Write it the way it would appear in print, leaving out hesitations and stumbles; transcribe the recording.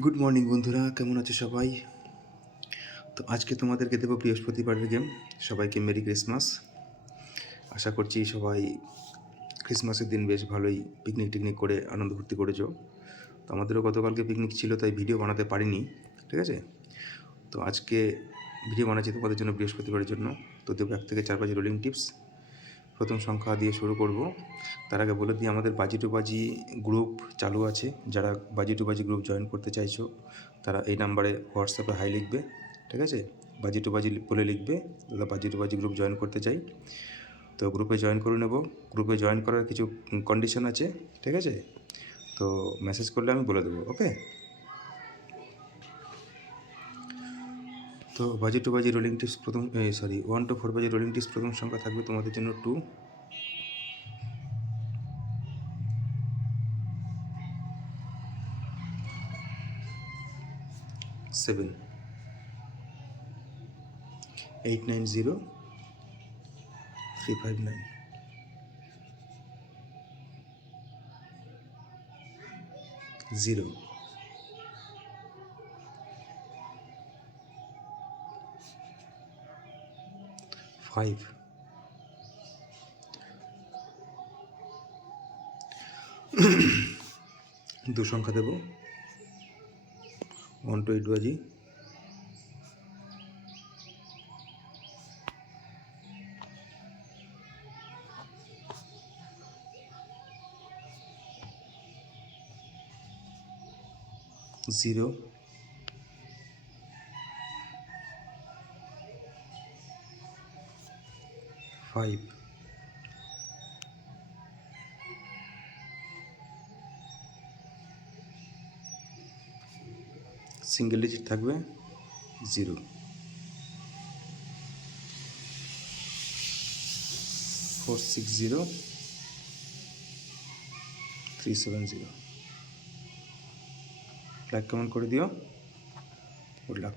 Good morning বন্ধুরা, কেমন আছো সবাই? তো আজকে তোমাদেরকে দেবো বৃহস্পতিবারের গেম। সবাইকে মেরি ক্রিসমাস। আশা করছি সবাই ক্রিসমাসের দিন বেশ ভালোই পিকনিক টিকনিক করে আনন্দ ফুর্তি করেছো। তো আমাদেরও গতকালকে পিকনিক ছিল, তাই ভিডিও বানাতে পারিনি, ঠিক আছে? তো আজকে ভিডিও বানাচ্ছি তোমাদের জন্য বৃহস্পতিবারের জন্য। তো দেবো 1 থেকে 4 বাজি রোলিং টিপস। প্রথম সংখ্যা দিয়ে শুরু করব। তার আগে বলে দিই, আমাদের বাজি টু বাজি গ্রুপ চালু আছে। যারা বাজি টু বাজি গ্রুপ জয়েন করতে চাইছো তারা এই নাম্বারে হোয়াটসঅ্যাপে হাই লিখবে, ঠিক আছে? বাজি টু বাজি বলে লিখবে, দাদা বাজি টু বাজি গ্রুপ জয়েন করতে চাই। তো গ্রুপে জয়েন করে নেব। গ্রুপে জয়েন করার কিছু কন্ডিশন আছে, ঠিক আছে? তো মেসেজ করলে আমি বলে দেবো, ওকে? তো বাজি টু বাজি রোলিং টিপস প্রথম 1 to 4 বাজি রোলিং টিপস প্রথম সংখ্যা থাকবে তোমাদের জন্য 2, 7, 890 359, 0, 5, 2 সংখ্যা দেব 1 to 8 বাজি, 0, 5, সিঙ্গেল ডিজিট থাকবে 0, 460 370। লাইক কমেন্ট করে দিও। Good luck.